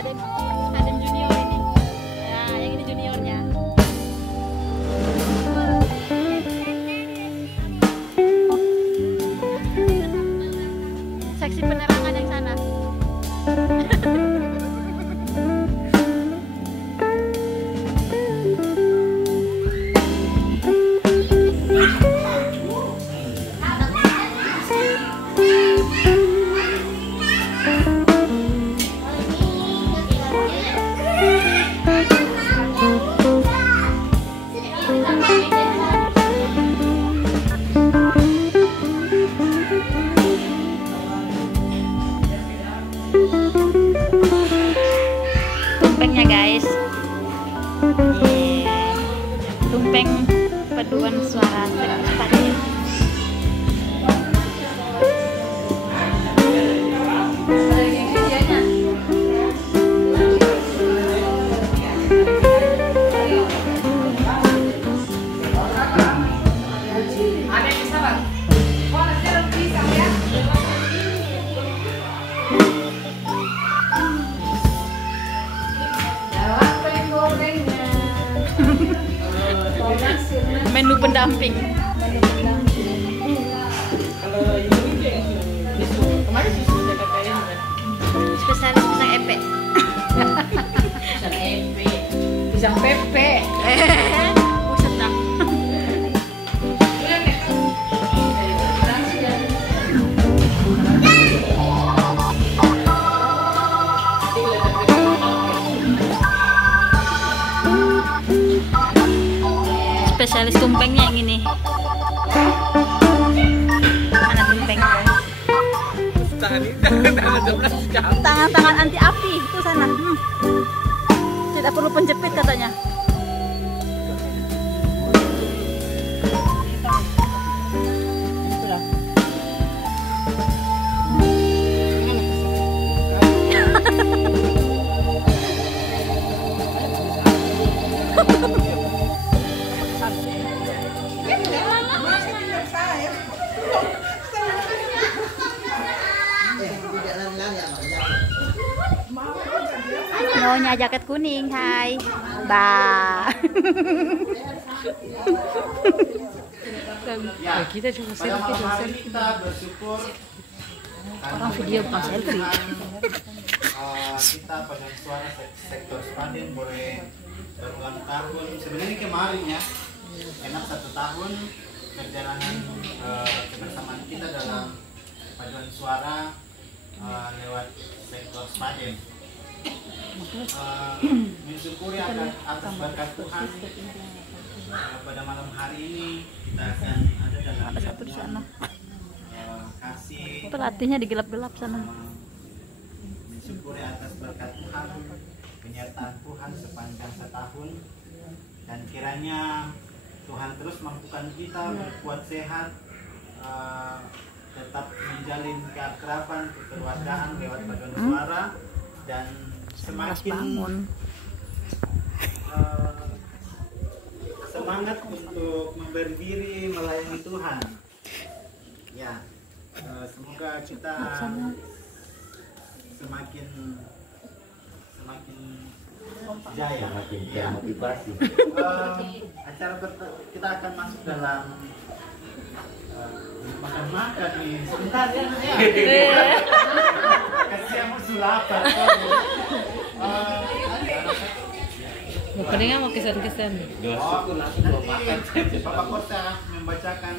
Adem junior ini. Ya, yang ini juniornya. Seksi penerangan yang sana. Tumpengnya guys, tumpeng paduan suara Spadim. Menu pendamping. Kalau ini kemarin susu jaga kaya Spesialis pisang epe. pisang epe, pisang pepe. Buset dah. Spesialis tumpengnya yang ini. Mana tumpeng? Tangan-tangan anti api itu sana. Tidak perlu penjepit katanya. Nyonya jaket kuning, hai. Ba. Kita cuma selfie. Kita bersyukur Orang video bukan selfie. Kita paduan suara sektor Spadim boleh berulang tahun. Sebenarnya kemarin ya, enak 1 tahun perjalanan kebersamaan kita dalam paduan suara lewat sektor Spadim. Mensyukuri atas berkat Tuhan, pada malam hari ini kita akan ada dalam Satu di sana. kasih. Pelatihnya digelap-gelap sana. Mensyukuri atas berkat Tuhan, penyertaan Tuhan sepanjang setahun, dan kiranya Tuhan terus mampukan kita berbuat sehat, tetap menjalin keakraban, kekeluargaan lewat paduan suara, dan semakin semangat untuk memberi diri melayani Tuhan. Ya, semoga kita semakin jaya, ya. Motivasi. Kita akan masuk dalam makan nih. Sebentar ya. Kasih musuh lapar. Mukanya mau kesan-kesan. Nanti Bapak Kota membacakan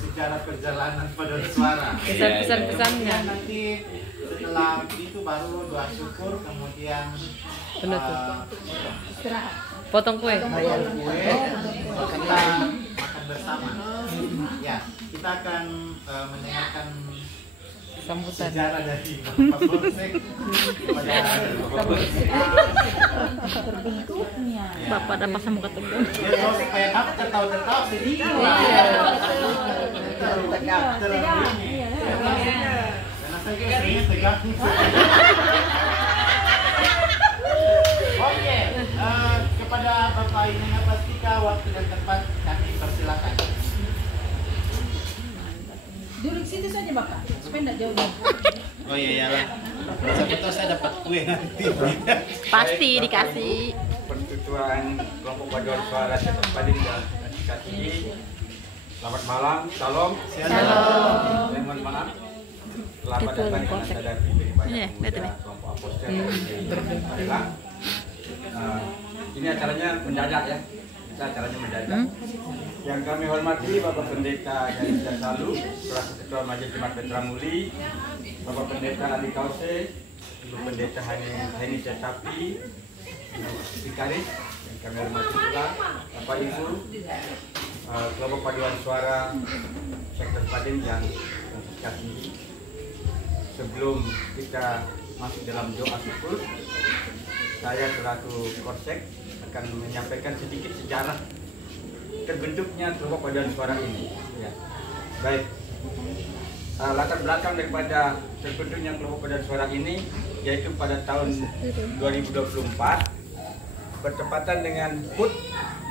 sejarah perjalanan paduan suara. Kesan-kesannya. Nanti setelah itu baru doa syukur, kemudian Potong kue. bayar kue, kita makan bersama. Ya, kita akan mendengarkan Sambutan. sejarah dari Bapak Polsek pada Terbentuknya. Ya. Bapak ada pasang muka tegang. Ya, so, supaya kamu tertawa sedikit. Karena saya seringnya tegak. Oke, kepada Bapak Inena Pastika, waktu dan tempat kami persilakan. Duduk situ saja Bapak, supaya tidak jauh. Oh iya, iyalah. Siapa tahu saya dapat kue nanti. Pasti dikasih. Pertutuan kelompok paduan suara Sektor Padin dan kasih. Selamat malam, salam. Shalom. Mohon maaf. Selamat Ketua datang Polsek. kepada banyak Ini, lihat pemuda ini. kelompok Apostel di Magelang. Ini acaranya mendadak ya. Kita acaranya mendadak. Yang kami hormati Bapak Pendeta dari Jasalu, selaku Ketua Majelis Jemaat Petra Muli, Bapak Pendeta Ali Kause, Ibu Pendeta Hani Cetapi, Ibu Vikaris, yang kami hormati pula Bapak Ibu, kelompok paduan suara Sektor Padin yang kasih. Sebelum kita masuk dalam doa syukur, saya selaku Korsek akan menyampaikan sedikit sejarah terbentuknya kelompok paduan suara ini. Ya. Baik, latar belakang daripada terbentuknya kelompok paduan suara ini yaitu pada tahun 2024 bertepatan dengan HUT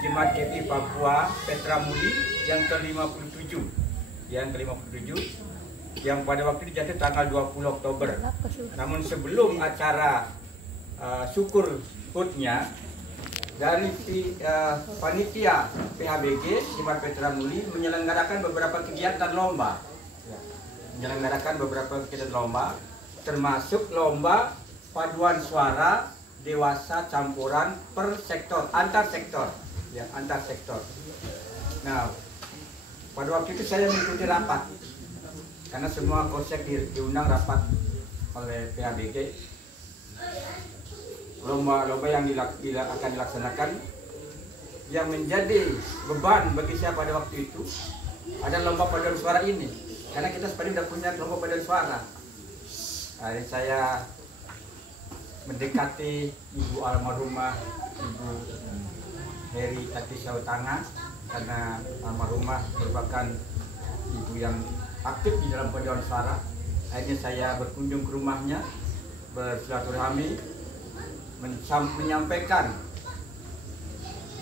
Jemaat GPI Papua Petra Muli yang ke-57, yang pada waktu itu jatuh tanggal 20 Oktober. Namun sebelum acara syukur HUT-nya, dari panitia PHBG Jemaat Petra Muli menyelenggarakan beberapa kegiatan lomba. Termasuk lomba paduan suara dewasa campuran per sektor, antar sektor. Nah, pada waktu itu saya mengikuti rapat karena semua konsep diundang rapat oleh PHBG. Lomba-lomba yang akan dilaksanakan yang menjadi beban bagi saya pada waktu itu ada lomba paduan suara ini, karena kita sebenarnya sudah punya lomba paduan suara. Hari saya mendekati Ibu almarhumah Ibu Heri Tati Sautanga, karena almarhumah merupakan ibu yang aktif di dalam paduan suara. Akhirnya saya berkunjung ke rumahnya, bersilaturahmi, menyampaikan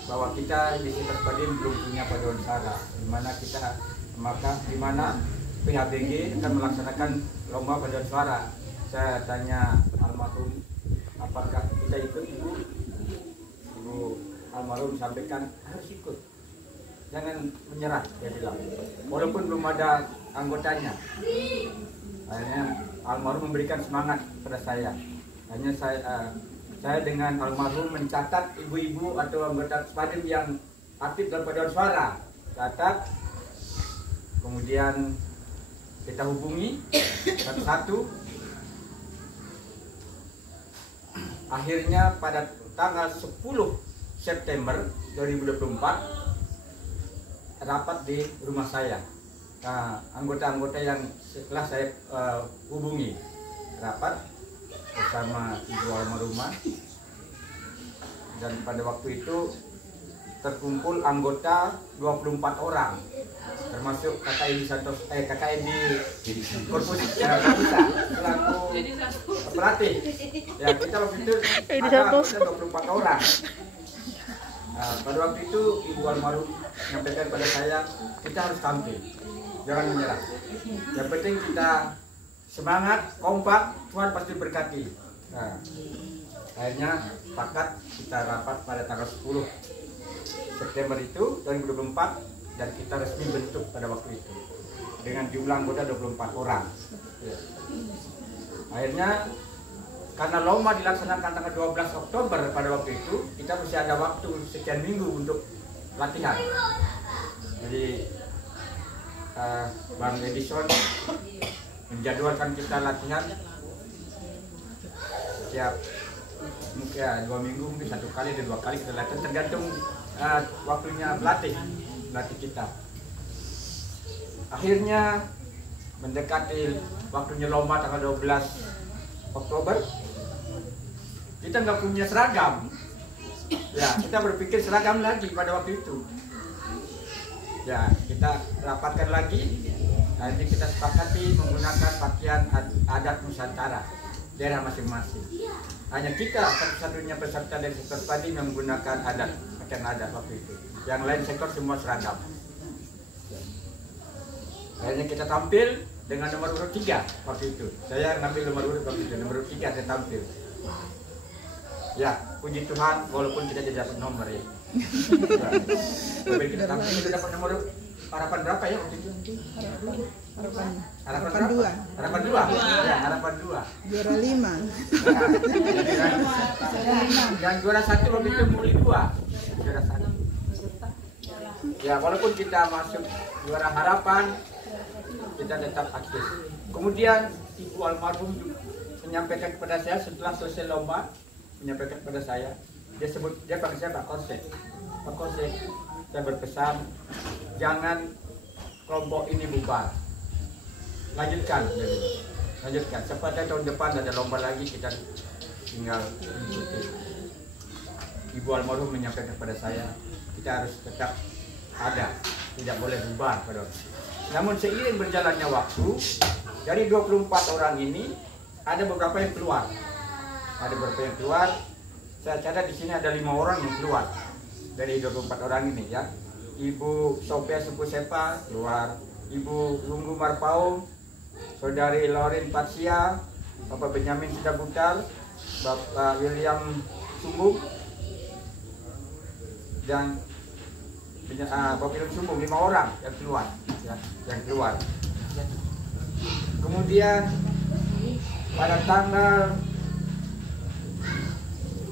bahwa kita di Sektor Padin belum punya paduan suara, di mana PHBG akan melaksanakan lomba paduan suara. Saya tanya almarhum, apakah kita ikut? Ibu almarhum sampaikan harus ikut, jangan menyerah, dia bilang, walaupun belum ada anggotanya. Akhirnya almarhum memberikan semangat pada saya. Hanya saya dengan almarhum mencatat ibu-ibu atau anggota Padin yang aktif dalam paduan suara, catat, kemudian kita hubungi satu-satu. Akhirnya pada tanggal 10 September 2024 rapat di rumah saya. Anggota-anggota yang setelah saya hubungi rapat bersama Ibu almarhumah, dan pada waktu itu terkumpul anggota 24 orang, termasuk KKI Santos, KKI di Korpus selaku pelatih. Ya, kita waktu itu ada anggota 24 orang. Pada waktu itu Ibu almarhum menyampaikan pada saya, kita harus tampil, jangan menyerah. Yang penting kita semangat, kompak, Tuhan pasti berkati. Nah, akhirnya sepakat kita rapat pada tanggal 10 September itu 2024, dan kita resmi bentuk pada waktu itu dengan jumlah anggota 24 orang. Ya. Akhirnya karena lomba dilaksanakan tanggal 12 Oktober pada waktu itu, kita masih ada waktu sekian minggu untuk latihan. Jadi Bang Edison menjadwalkan kita latihan setiap mungkin 2 minggu, mungkin 1 kali dan 2 kali kita latihan, tergantung waktunya pelatih kita. Akhirnya mendekati waktunya lomba tanggal 12 Oktober, kita nggak punya seragam. Ya, kita berpikir seragam lagi pada waktu itu. Ya, kita rapatkan lagi. Akhirnya kita sepakati menggunakan pakaian adat Nusantara daerah masing-masing. Hanya kita satu-satunya peserta dari Sektor Padin yang menggunakan pakaian adat waktu itu. Yang lain sektor semua seragam. Akhirnya kita tampil dengan nomor urut 3 waktu itu. Saya ngambil nomor urut waktu itu, nomor urut 3 saya tampil. Ya, puji Tuhan walaupun kita tidak dapat nomor ya. Tapi kita tampil kita dapat nomor harapan berapa ya waktu itu? Harapan berapa? Harapan 2. Ya, harapan 2. Juara 5. Yang juara 1 waktu itu Muli 2. Juara 1. Ya, walaupun kita masuk juara harapan, kita tetap aktif. Kemudian Ibu almarhum menyampaikan kepada saya setelah selesai lomba, menyampaikan kepada saya, dia panggil saya Pak Kosek. Pak Kosek, saya berpesan jangan kelompok ini bubar, lanjutkan, lanjutkan. Supaya tahun depan ada lomba lagi kita tinggal ikuti. Ibu almarhum menyampaikan kepada saya kita harus tetap ada, tidak boleh bubar pada waktu. Namun seiring berjalannya waktu, dari 24 orang ini ada beberapa yang keluar. Ada beberapa yang keluar. Saya catat di sini ada 5 orang yang keluar dari 24 orang ini ya. Ibu Sophia Supusepa keluar, Ibu Lunggu Marpaung, Saudari Lauren Patsia, Bapak Benyamin Sidabutar, Bapak William Sumbung, dan Bapak William Sumbung, 5 orang yang keluar ya, yang keluar. Kemudian pada tanggal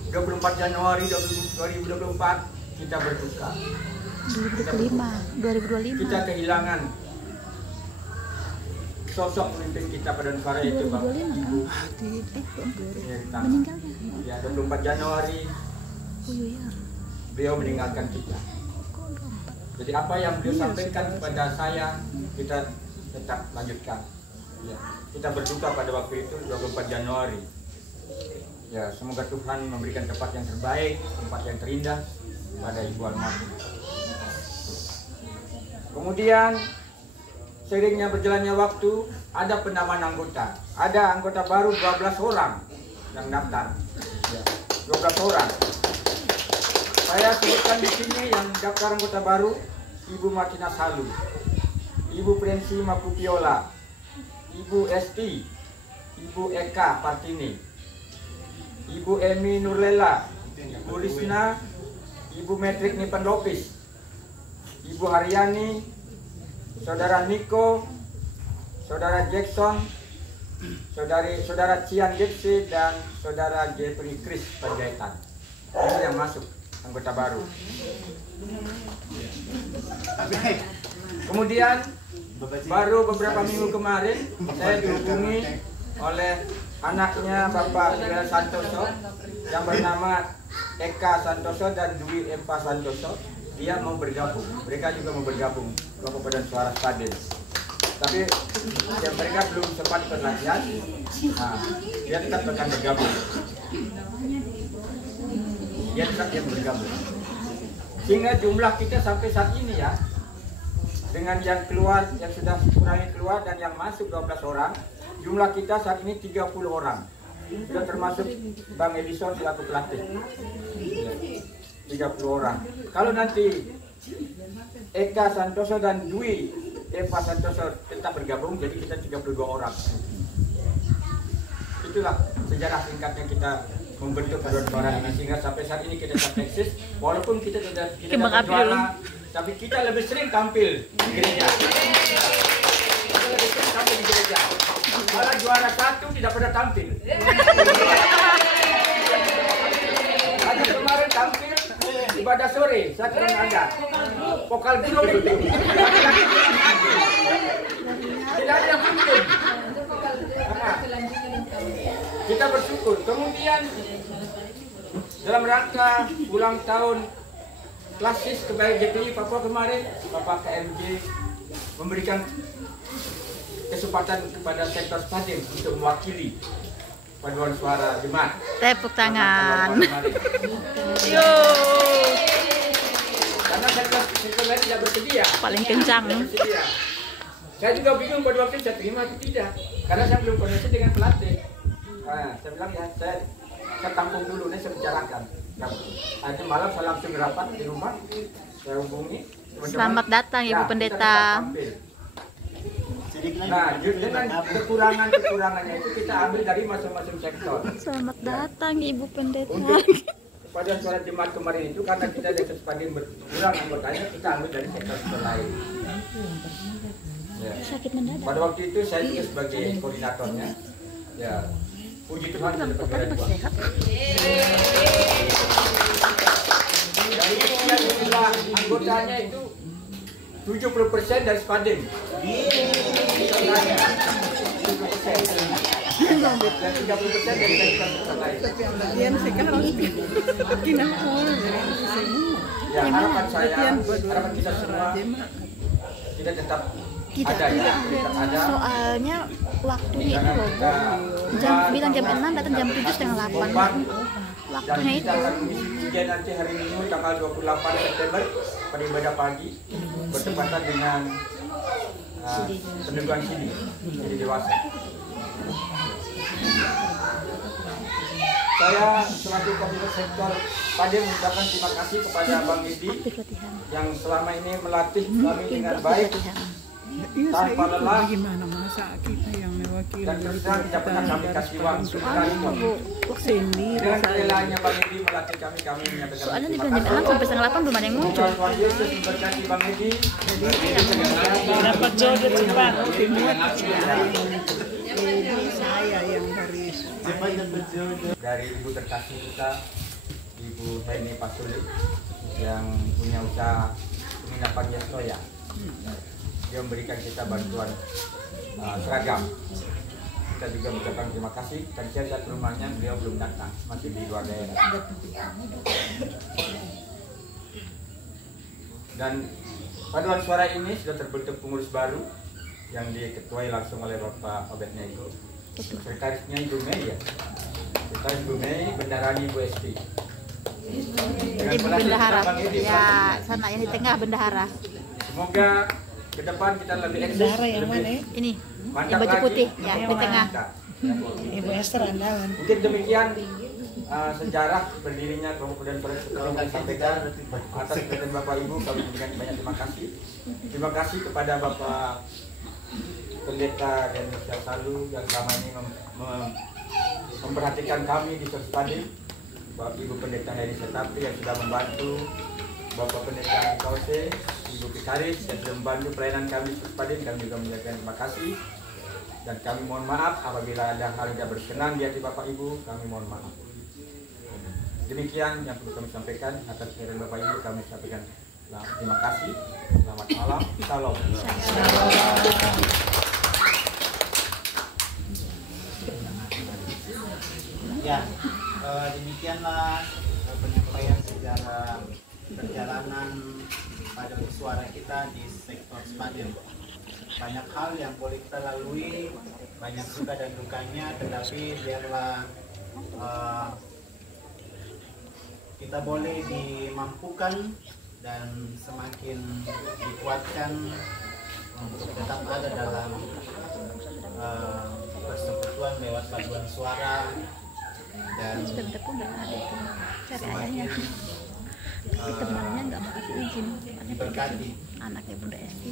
24 Januari 2024 kita berduka. 2025. Kita kehilangan sosok pemimpin kita pada negara itu, Bang. Ibu. Ya, 24 Januari beliau meninggalkan kita. Jadi apa yang beliau sampaikan kepada saya, kita tetap lanjutkan. Ya, kita berduka pada waktu itu 24 Januari. Ya, semoga Tuhan memberikan tempat yang terbaik, tempat yang terindah pada Ibu almarhum. Kemudian seiringnya berjalannya waktu, ada penambahan anggota. Ada anggota baru 12 orang yang daftar. Ya, 12 orang. Saya sebutkan di sini yang daftar anggota baru: Ibu Martina Salu, Ibu Prensi Mapupiola, Ibu Esti, Ibu Eka Partini, Ibu Emi Nurlela, Ibu Risna, Ibu Metrik Nipan Lopis, Ibu Haryani, Saudara Niko, Saudara Jackson, Saudara Cian Gipsi, dan Saudara Jeffrey Chris Panjaitan. Ini yang masuk anggota baru. Kemudian baru beberapa minggu kemarin saya dihubungi oleh anaknya Bapak Ira Santoso yang bernama Eka Santoso dan Dwi Eva Santoso. Dia mau bergabung, mereka juga mau bergabung ke Paduan Suara Spaden. Tapi ya, mereka belum sempat berlatihan. Nah, dia tetap akan bergabung. Dia tetap yang bergabung. Sehingga jumlah kita sampai saat ini ya, dengan yang keluar, yang sudah kurangi keluar dan yang masuk 12 orang, jumlah kita saat ini 30 orang. Sudah termasuk Bang Edison selaku pelatih. Ya, 30 orang. Kalau nanti Eka Santoso dan Dwi Eva Santoso tetap bergabung, jadi kita 32 orang. Itulah sejarah singkatnya kita membentuk Paduan Suara ini, sehingga sampai saat ini kita tetap eksis, walaupun kita tidak juara, tapi kita lebih sering tampil di gereja. Kita lebih sering tampil di gereja. Malah juara 1 tidak pernah tampil. Hanya kemarin tampil ibadah sore, saya kurang ada. Vokal belum itu. Tidak ada yang tampil. Kita bersyukur. Kemudian dalam rangka ulang tahun klasis kebaya GPI Papua kemarin, Bapak KMJ memberikan kesempatan kepada sektor Spaden untuk mewakili Paduan Suara Jemaat. Tepuk tangan. Yo. Karena sektor lain tidak bersedia. Paling kencang. Bersedia. Saya juga bingung pada waktu saya terima atau tidak, karena saya belum koneksi dengan pelatih. Nah, saya bilang ya, saya tampung dulu, saya bicarakan. Nanti malam saya langsung rapat di rumah, saya hubungi. Selamat datang Ibu Pendeta. Nah, dengan kekurangannya itu kita ambil dari masing-masing sektor. Selamat datang Ibu Pendeta. Untuk pada suara jemaat kemarin itu karena kita di Spading berkurang anggotanya, kita ambil dari sektor lain. Ya. Sakit mendadak. Pada waktu itu saya juga sebagai koordinatornya. Ya, puji Tuhan sudah bergerak dua. Sehat. Dari sekian jumlah anggotanya itu 70% dari Spading. 30% dari sektor lain. Ya, harapan kita semua kita tetap ada ya, tetap ada. Soalnya waktunya itu loh, bilang jam 6, datang jam 7:30, 8. Waktunya Dan kita itu. akan mengisi ujian nanti hari Minggu tanggal 28 September pada ibadah pagi bertepatan dengan peneguhan sini jadi dewasa. Saya selaku koordinator sektor Padang mengucapkan terima kasih kepada Bang Edi yang selama ini melatih kami dengan baik tanpa lelah Gimana masa kita yang mewakili dan terus terang tidak pernah kami kasih uang Soalnya Bu, sendiri dengan kelelahnya Bang Edi melatih kami menyampaikan soalnya di terima jam 6 sampai setengah 8 belum ada yang muncul. Tuhan Yesus memberkati Bang Edi. dapat jodoh cepat. Saya yang harus Cepat. Dari ibu terkasih kita, Ibu Heni Pasuli yang punya usaha penginapan Yastoya. Dia memberikan kita bantuan seragam. Kita juga mengucapkan terima kasih. Dan saya lihat rumahnya beliau belum datang, masih di luar daerah. Dan paduan suara ini sudah terbentuk pengurus baru yang diketuai langsung oleh Bapak Obednya itu. Sekretarisnya Ibu Mei ya. Sekretaris Ibu Mei, bendaharanya Ibu Esti. Jadi bendahara. Ya, sana yang di tengah bendahara. Semoga ke depan kita lebih eksis, Bendahara yang lebih mana ya? Ini mantap yang baju lagi. putih ya di tengah. Nah, Ibu Esther andalan. mungkin demikian sejarah berdirinya kelompok dan Suara seperti yang disampaikan. Atas perhatian Bapak Ibu kami memberikan banyak terima kasih. Terima kasih kepada Bapak Pendeta dan Dr. Salu yang selama ini memperhatikan kami di Spading. Bapak Ibu Pendeta Heri Setapi yang sudah membantu, Bapak Pendeta Kause, Ibu Pikaris yang sudah membantu pelayanan kami di Spading. Kami juga mengucapkan terima kasih. Dan kami mohon maaf apabila ada hal yang tidak berkenan di hati Bapak Ibu, kami mohon maaf. Demikian yang perlu kami sampaikan. Atas kehadiran Bapak Ibu kami sampaikan terima kasih. Selamat malam. Salam. Ya, demikianlah penyampaian sejarah perjalanan paduan suara kita di sektor Spading. Banyak hal yang boleh kita lalui, banyak suka dan dukanya, tetapi biarlah kita boleh dimampukan dan semakin dikuatkan untuk tetap ada dalam persekutuan lewat paduan suara dan Sebentar pun nggak ada itu. Cari ayahnya. Tapi temannya nggak mau kasih izin. diberkati. Anaknya Bunda Esti.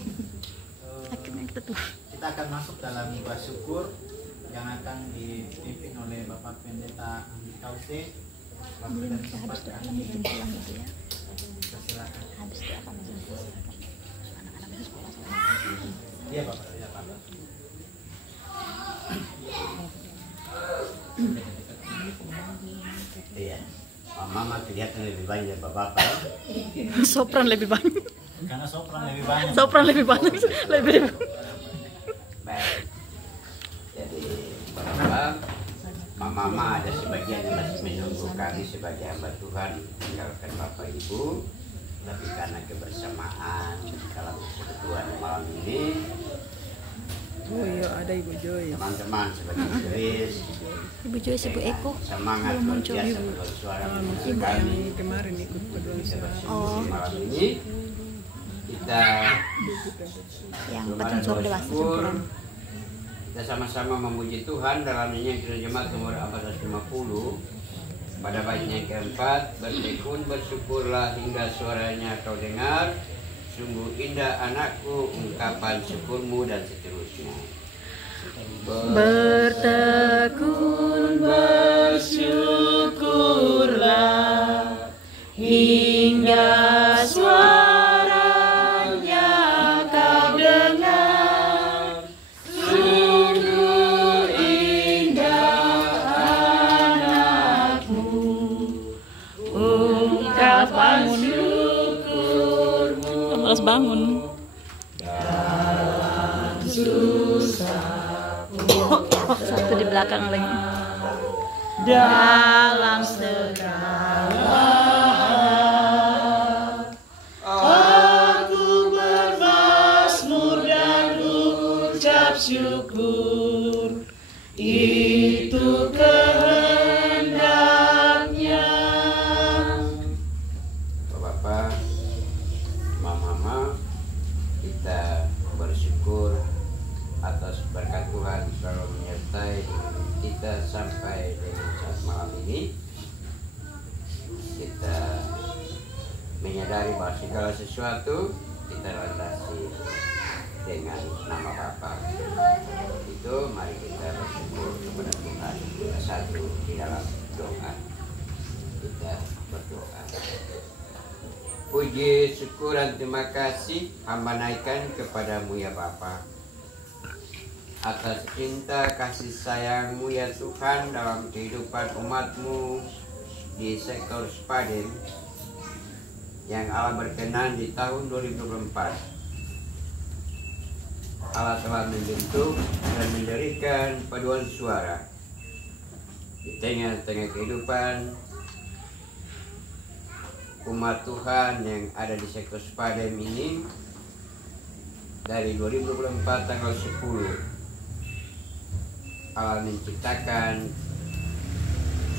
Akhirnya kita tuh. Kita akan masuk dalam doa syukur yang akan dipimpin oleh Bapak Pendeta Andi Kause. Waktu dan Habis tempat itu akan kami izin pulang gitu ya. persilakan. Habis itu akan izin pulang. Anak-anak itu sekolah. Iya Bapak, iya Bapak. Iya, Mama kelihatan lebih banyak dari Bapak. Sopran lebih banyak. Karena sopran lebih banyak. Sopran lebih banyak. Lebih. Baik. Jadi Bapak, Mama ada sebagian yang masih menunggu kami sebagai hamba Tuhan meninggalkan Bapak Ibu. Tapi karena kebersamaan dalam persekutuan malam ini, Oh iya, ada Ibu Joy. teman-teman sebagai Chris, Ibu Joyce, Ibu Eko. semangat belum luar muncul. biasa bersuara Ibu untuk kami. yang kemarin ikut paduan Kita suara. bersama malam ini kita Yang Belum patung ada suara doa dewasa syukur. sempurna. Kita sama-sama memuji Tuhan dalam nyanyian Kira Jemaat nomor 450. Pada baitnya yang keempat, bertekun bersyukurlah hingga suaranya kau dengar, Sungguh indah anakku ungkapan syukurmu dan seterusnya. Bertekun bersyukurlah hingga suaranya kau dengar. Sungguh indah anakmu ungkapan syukurmu. Harus bangun. Satu di belakang lagi. Dalam segala aku bermazmur dan ucap syukur, itu kehendaknya. Bapak, Mama, kita bersyukur atas berkat Tuhan selalu menyertai kita sampai dengan saat malam ini. Kita menyadari bahwa segala sesuatu kita landasi dengan nama Bapa. Itu mari kita bersyukur kepada Tuhan bersatu di dalam doa. Kita berdoa. Puji, syukur, dan terima kasih hamba naikkan kepadamu ya Bapa, atas cinta kasih sayang-Mu ya Tuhan dalam kehidupan umat-Mu di sektor Spaden yang Allah berkenan di tahun 2024. Allah telah membentuk dan mendirikan paduan suara di tengah-tengah kehidupan umat Tuhan yang ada di sektor Spaden ini dari 2024 tanggal 10. Allah menciptakan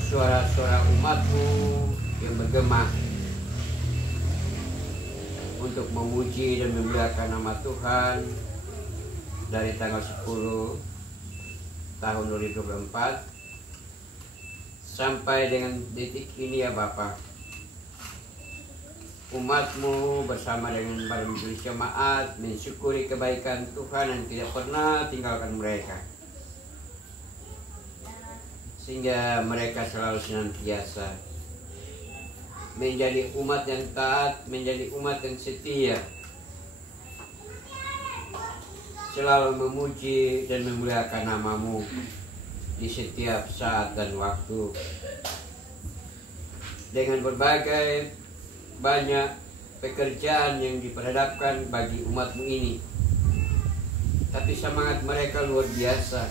suara-suara umat-Mu yang bergema untuk memuji dan memuliakan nama Tuhan dari tanggal 10 tahun 2024 sampai dengan detik ini ya Bapa. Umat-Mu bersama dengan para majelis jemaat mensyukuri kebaikan Tuhan yang tidak pernah tinggalkan mereka, sehingga mereka selalu senantiasa menjadi umat yang taat, menjadi umat yang setia, selalu memuji dan memuliakan nama-Mu di setiap saat dan waktu. Dengan berbagai banyak pekerjaan yang diperhadapkan bagi umat-Mu ini, tapi semangat mereka luar biasa.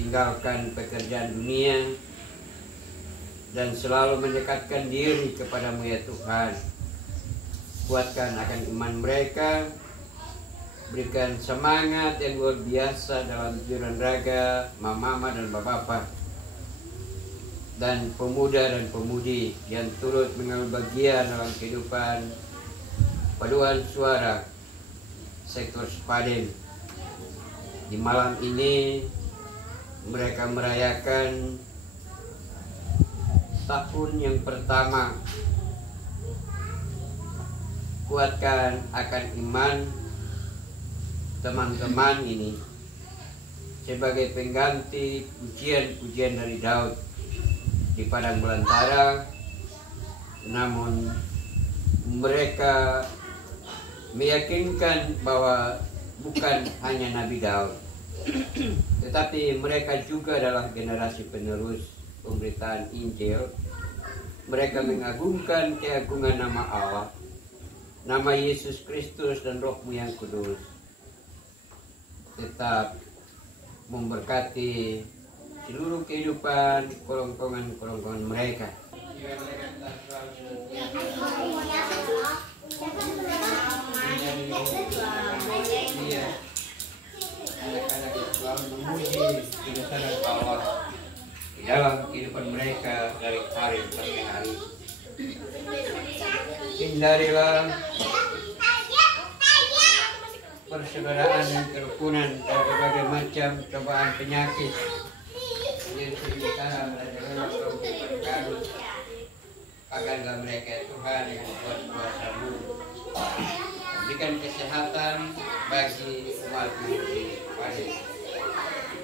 Tinggalkan pekerjaan dunia dan selalu mendekatkan diri kepadamu ya Tuhan. Kuatkan akan iman mereka, berikan semangat yang luar biasa dalam pikiran raga mama dan bapak dan pemuda dan pemudi yang turut mengambil bagian dalam kehidupan paduan suara sektor Spaden. Di malam ini mereka merayakan tahun yang pertama. Kuatkan akan iman teman-teman ini sebagai pengganti pujian-pujian dari Daud di padang belantara. Namun mereka meyakinkan bahwa bukan hanya Nabi Daud, tetapi mereka juga adalah generasi penerus pemberitaan Injil. Mereka mengagungkan keagungan nama Allah, nama Yesus Kristus dan Roh-Mu yang kudus. Tetap memberkati seluruh kehidupan kolong-kolongan mereka. Anak-anak yang selalu memuji kebesaran Allah di dalam kehidupan mereka dari hari ke hari. Hindarilah persaudaraan dan kerukunan dari berbagai macam cobaan penyakit yang sementara berada dalam kadut. Agarlah mereka Tuhan yang membuat kuasa-Mu berikan kesehatan bagi umatmu di Padang,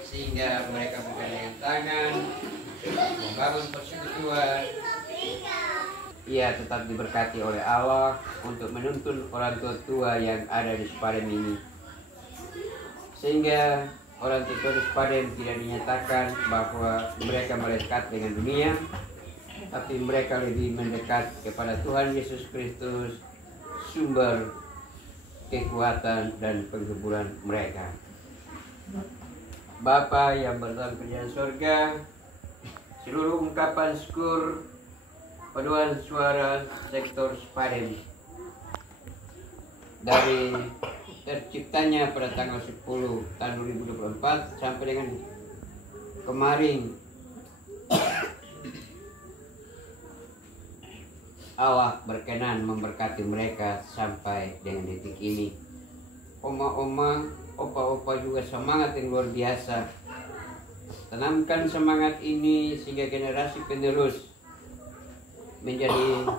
sehingga mereka bergandeng tangan membangun persekutuan. Ia tetap diberkati oleh Allah untuk menuntun orang tua yang ada di Sepadem ini, sehingga orang tua di Sepadem tidak dinyatakan bahwa mereka melekat dengan dunia, tapi mereka lebih mendekat kepada Tuhan Yesus Kristus, sumber kekuatan dan penghiburan mereka. Bapa yang berada di surga, seluruh ungkapan syukur paduan suara sektor Sepadem dari terciptanya pada tanggal 10 tahun 2024 sampai dengan kemarin, Allah berkenan memberkati mereka sampai dengan detik ini. Oma-oma, opa-opa juga semangat yang luar biasa. Tanamkan semangat ini sehingga generasi penerus menjadi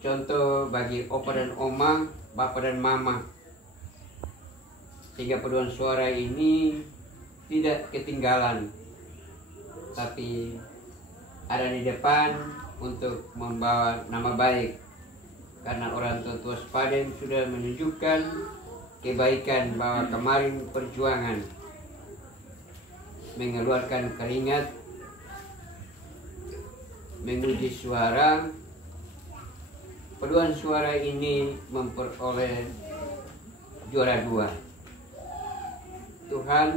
contoh bagi opa dan oma, bapak dan mama, sehingga paduan suara ini tidak ketinggalan, tapi ada di depan untuk membawa nama baik, karena orang tua Sepadem sudah menunjukkan kebaikan bahwa kemarin perjuangan mengeluarkan keringat, menguji suara. Paduan suara ini memperoleh juara 2. Tuhan,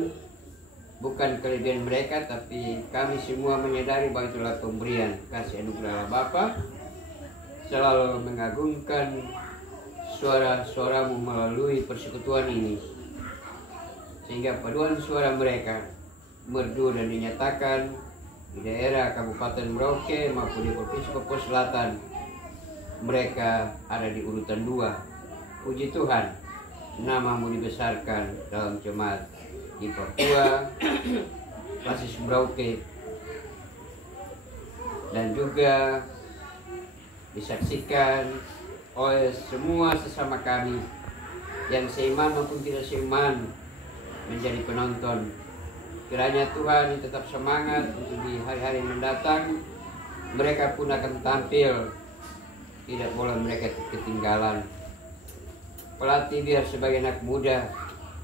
bukan kelebihan mereka, tapi kami semua menyadari bahwa itulah pemberian kasih anugerah Bapa, selalu mengagungkan suara-suaramu melalui persekutuan ini, sehingga paduan suara mereka merdu dan dinyatakan di daerah Kabupaten Merauke maupun di Provinsi Papua Selatan. Mereka ada di urutan 2. Puji Tuhan, namamu dibesarkan dalam jemaat di Papua, Basis Merauke, dan juga disaksikan oleh semua sesama kami yang seiman maupun tidak seiman menjadi penonton. Kiranya Tuhan tetap semangat untuk di hari-hari mendatang mereka pun akan tampil, tidak boleh mereka ketinggalan. Pelatih biar sebagai anak muda,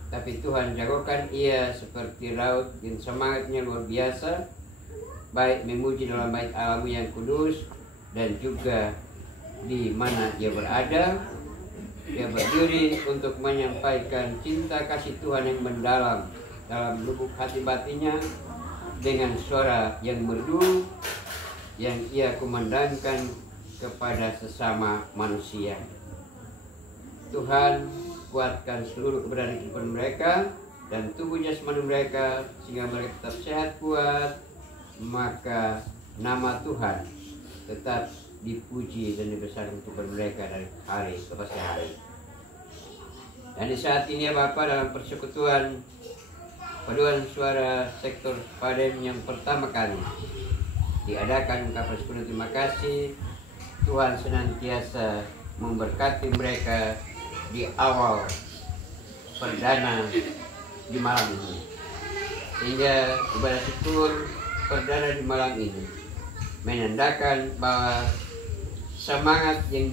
tapi Tuhan jagokan ia seperti laut yang semangatnya luar biasa, baik memuji dalam bait alamu yang kudus dan juga di mana ia berada. Dia berdiri untuk menyampaikan cinta kasih Tuhan yang mendalam dalam lubuk hati batinnya dengan suara yang merdu yang ia kumandangkan kepada sesama manusia. Tuhan, kuatkan seluruh keberadaan kehidupan mereka dan tubuh jasmani mereka sehingga mereka tetap sehat kuat, maka nama Tuhan tetap dipuji dan dibesarkan untuk mereka dari hari ke hari. Dan di saat ini ya Bapak, dalam persekutuan paduan suara sektor Sepadem yang pertama kali diadakan ungkapan syukur dan terima kasih, Tuhan senantiasa memberkati mereka di awal perdana di malam ini, sehingga ibadah syukur perdana di malam ini menandakan bahwa semangat yang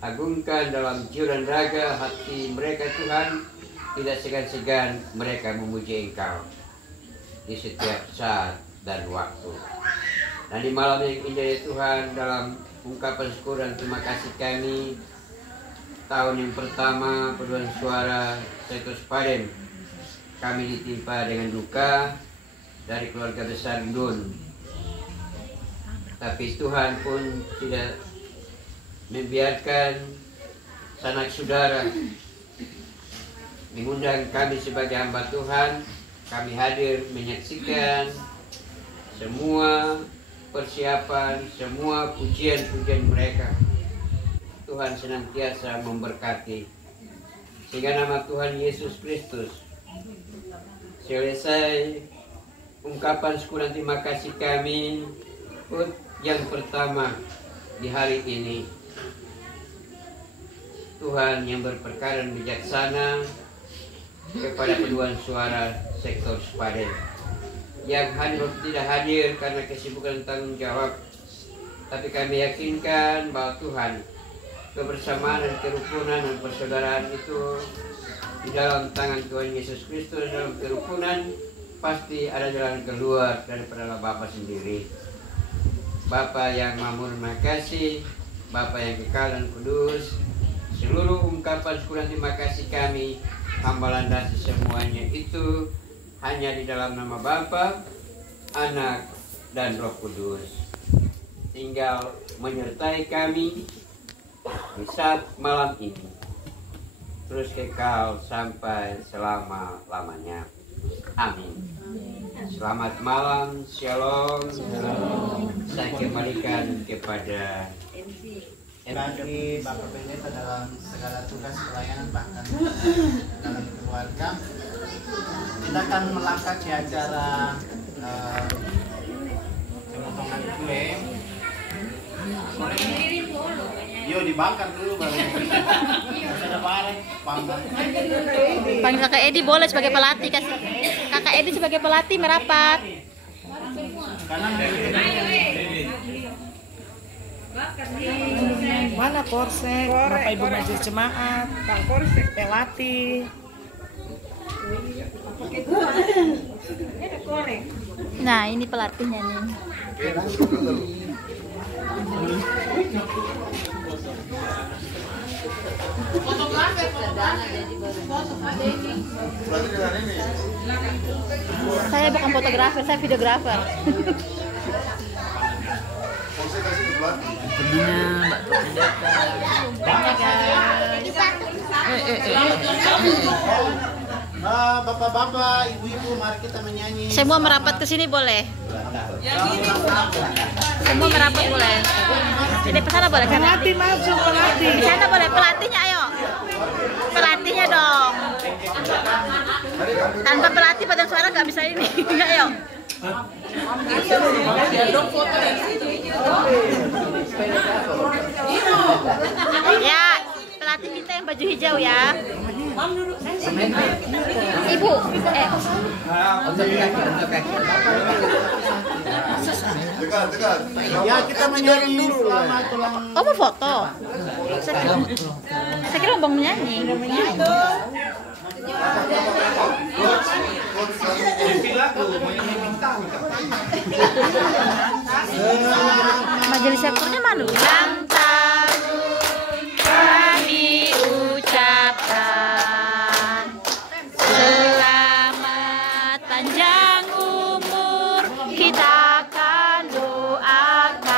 agungkan dalam jiwa dan raga hati mereka Tuhan, tidak segan-segan mereka memuji Engkau di setiap saat dan waktu. Dan di malam yang indah ya Tuhan, dalam ungkapan syukur dan terima kasih kami, tahun yang pertama paduan suara sektor Sepadem kami ditimpa dengan duka dari keluarga besar Dun. Tapi Tuhan pun tidak membiarkan sanak saudara mengundang kami sebagai hamba Tuhan. Kami hadir menyaksikan semua persiapan, semua pujian-pujian mereka. Tuhan senantiasa memberkati, sehingga nama Tuhan Yesus Kristus selesai ungkapan syukur dan terima kasih kami yang pertama di hari ini. Tuhan yang berperkara dan bijaksana kepada paduan suara sektor Sepadan yang tidak hadir karena kesibukan tanggung jawab, tapi kami yakinkan bahwa Tuhan, kebersamaan dan kerukunan dan persaudaraan itu di dalam tangan Tuhan Yesus Kristus. Dalam kerukunan pasti ada jalan keluar daripada Bapa sendiri. Bapa yang Maha Terima Kasih, Bapa yang kekal dan kudus, seluruh ungkapan syukur dan terima kasih kami hamba landasi semuanya itu hanya di dalam nama Bapa, Anak, dan Roh Kudus. Tinggal menyertai kami di saat malam ini, terus kekal sampai selama-lamanya. Amin. Selamat malam, shalom. Saya kembalikan kepada bagi Bapak Pendeta dalam segala tugas pelayanan, bahkan dalam keluarga. Kita akan melangkah ke acara pemotongan kue. Yo, dibakar dulu baru. Ada bareng, panggang. Panggil Kakak Edi boleh sebagai pelatih, kasih Kakak Edi sebagai pelatih merapat. Kanan Mana Polsek, Bapak Ibu Majelis Jemaat, Pak Polsek, pelatih. Nah, ini pelatihnya nih. Saya bukan fotografer, saya videografer. Bapak-bapak, ibu-ibu, mari kita menyanyi. Semua merapat ke sini boleh. Semua merapat boleh. Jadi pesana boleh kan? Pelatih masuk, pelatih. Di sana boleh, pelatihnya ayo. Pelatihnya dong. Tanpa pelatih paduan suara nggak bisa ini. Ayo. Ya, pelatih kita yang baju hijau ya. Ibu, Ya, kita menyanyi selamat ulang. oh mau foto? Saya kira mau menyanyi. Majelis sektornya mana? Ulang tahun kami ucapkan, selamat panjang umur kita akan doakan,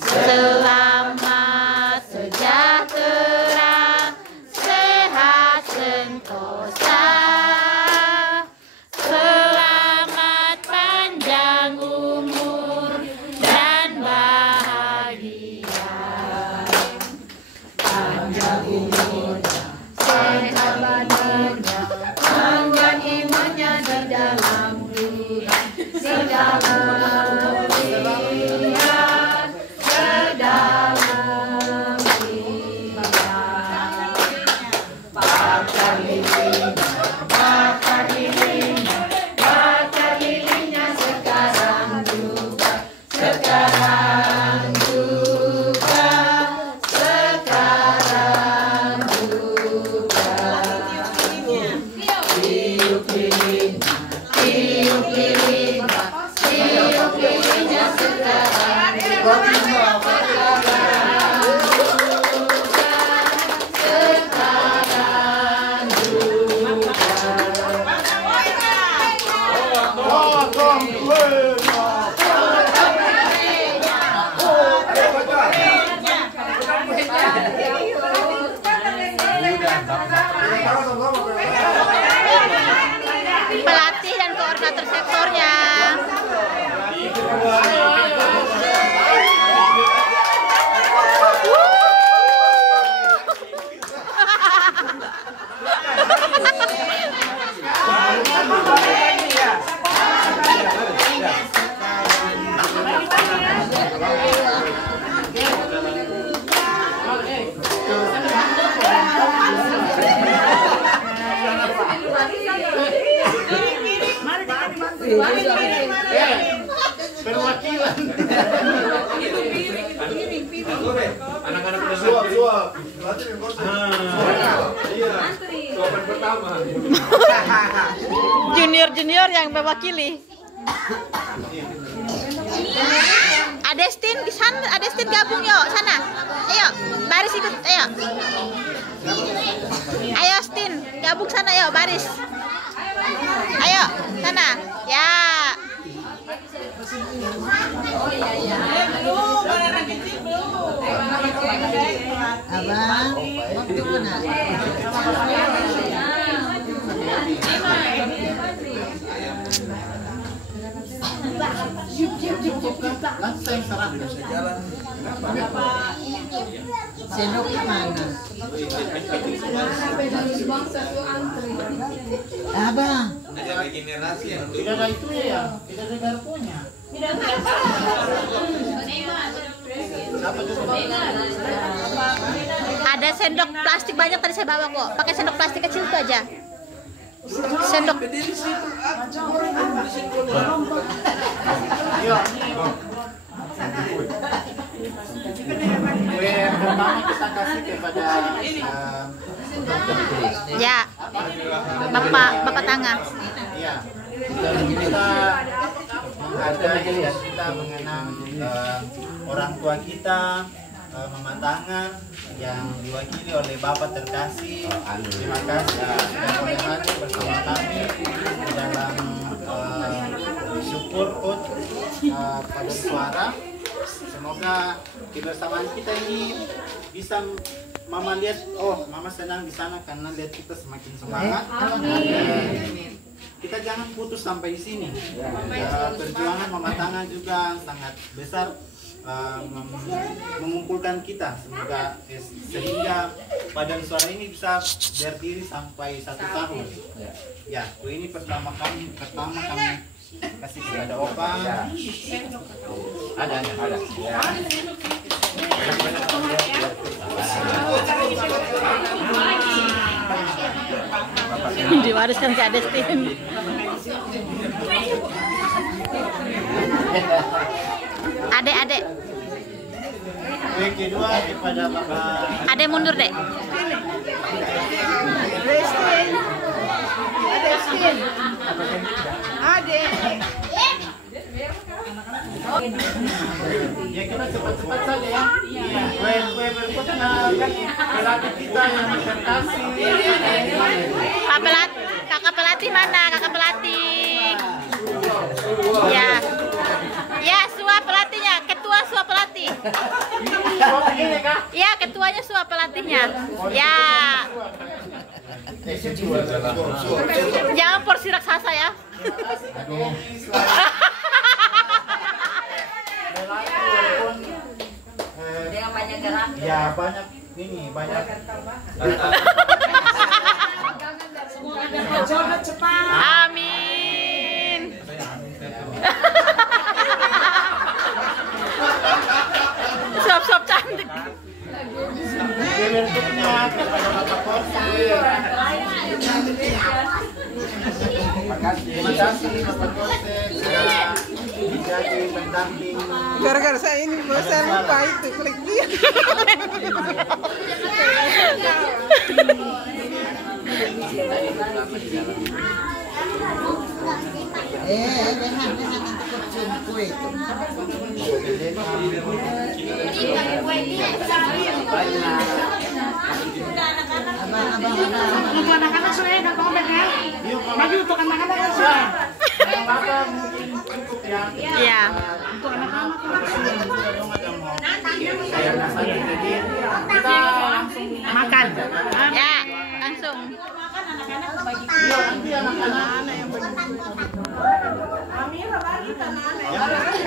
selamat sejahtera, sehat sentosa, selamat panjang umur dan bahagia, panjang umur sehat badannya, panjang imannya di dalam Tuhan, di dalam dia, sedalam bakar lilingnya sekarang juga, sekarang juga, sekarang juga. Tiup lilingnya, tiup lilingnya, tiup lilingnya sekarang juga. Pelatih dan koordinator sektornya. Perwakilan. Anak-anak udah suap. Iya. Suapan pertama. Junior yang mewakili. Adestin di sana, Adestin gabung yuk sana. Ayo, baris ikut, ayo. Ayo Stin, gabung sana yuk, baris. Ayo, sana. Ya. Abang, waktu mana? Langsung serang. Sendok mana? Abang. Ada regenerasi yang Tidak ada itu ya, tidak ada garpunya. Ada sendok plastik banyak tadi saya bawa kok. Pakai sendok plastik kecil itu aja. Sendok. Kue pertama kita kasih kepada Ya. Bapak tangga. Iya. Dan kita menghargai dan kita mengenang orang tua kita, mama tangan yang diwakili oleh Bapak terkasih. Terima kasih dan oleh Hadi bersama kami dalam syukur pada suara. Semoga kebersamaan kita ini bisa Mama lihat, oh Mama senang di sana karena lihat kita semakin semangat. Kita jangan putus sampai di sini. Perjuangan Mama Tangan juga sangat besar mengumpulkan kita. Semoga sehingga Padan Suara ini bisa berdiri sampai 1 tahun. Ya, ini pertama kami kasih kepada Opa. Ada. Ya. Diwariskan ke Adestin. Adek. Yang kedua kepada Bapak. Adek mundur dek. Ya kita cepat-cepat saja ya. Kue berikutnya pelatih kita yang presentasi. Kakak pelatih mana? Kakak pelatih. Ya. Ya, Sua pelatihnya, ketua Sua pelatih. Ya, ketuanya Sua pelatihnya. Ya. Jangan porsi raksasa ya. Ya banyak ini banyak. Jodoh cepat. Amin. Sop cantik. Berikutnya kepada Bapak Korsi. Terima kasih Bapak Korsi sudah menjadi pendamping. Gara-gara saya ini saya lupa itu klik dia. Benar ikut ciumku itu. Untuk anak-anak sudah ada komen ya. Bagi untuk anak-anak sudah. Bapak mungkin cukup ya. Iya. Untuk anak-anak saya rasanya jadi kita langsung Makan. Ya, langsung. iya nanti anak-anak yang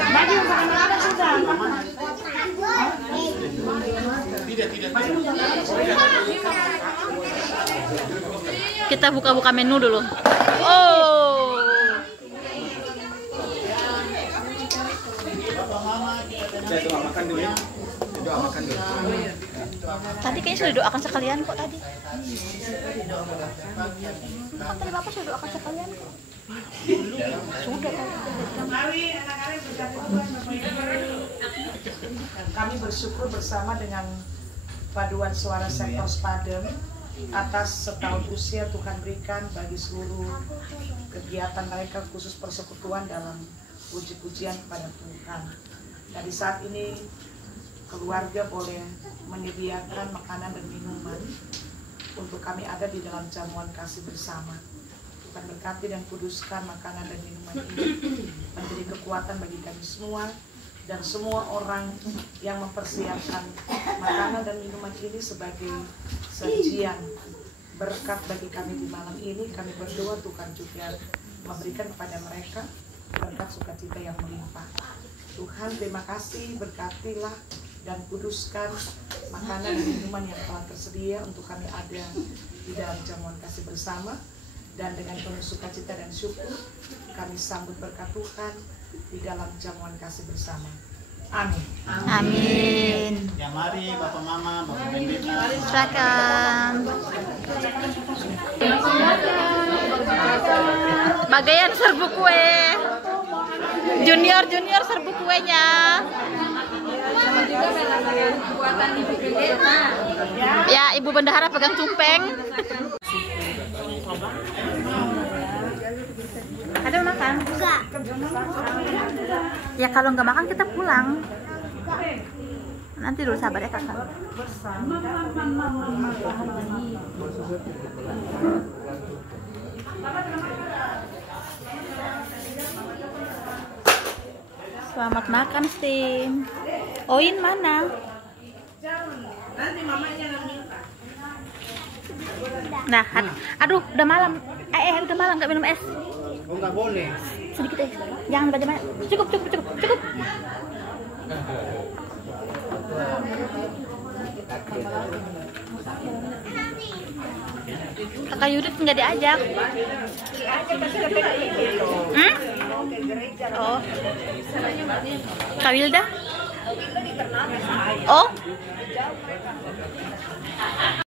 Bagi untuk anak-anak sudah. Kita buka-buka menu dulu. Oh. Saya doa makan dulu ya. Tadi kayaknya sudah doakan sekalian kok tadi. Tadi Bapak sudah doakan sekalian kok. Dan kami bersyukur bersama dengan paduan suara sektor Sepadan atas setahun usia Tuhan berikan bagi seluruh kegiatan mereka, khusus persekutuan dalam puji-pujian kepada Tuhan. Dan di saat ini keluarga boleh menyediakan makanan dan minuman untuk kami ada di dalam jamuan kasih bersama. Tuhan berkati dan kuduskan makanan dan minuman ini menjadi kekuatan bagi kami semua dan semua orang yang mempersiapkan makanan dan minuman ini sebagai sajian berkat bagi kami di malam ini. Kami berdoa Tuhan juga memberikan kepada mereka berkat sukacita yang melimpah. Tuhan, terima kasih, berkatilah dan kuduskan makanan dan minuman yang telah tersedia untuk kami ada di dalam jamuan kasih bersama. Dan dengan penuh sukacita dan syukur kami sambut berkat Tuhan di dalam jamuan kasih bersama. Amin. Amin. Ya mari Bapak Mama, Bapak Pendeta. Silakan. Bagian serbu kue. Junior serbu kuenya. Ya, Ibu Bendahara pegang cumpeng. Ada makan? Enggak. Ya kalau nggak makan kita pulang. Nanti dulu sabar ya kakak. Selamat makan, Stim. Oin mana? Nanti mamanya yang minta. Nah, aduh, udah malam. Udah malam nggak minum es. Oh, nggak boleh. Sedikit es. Jangan banyak. Cukup. Kakak Yudit nggak diajak. Oh. Kak Wilda? Oh.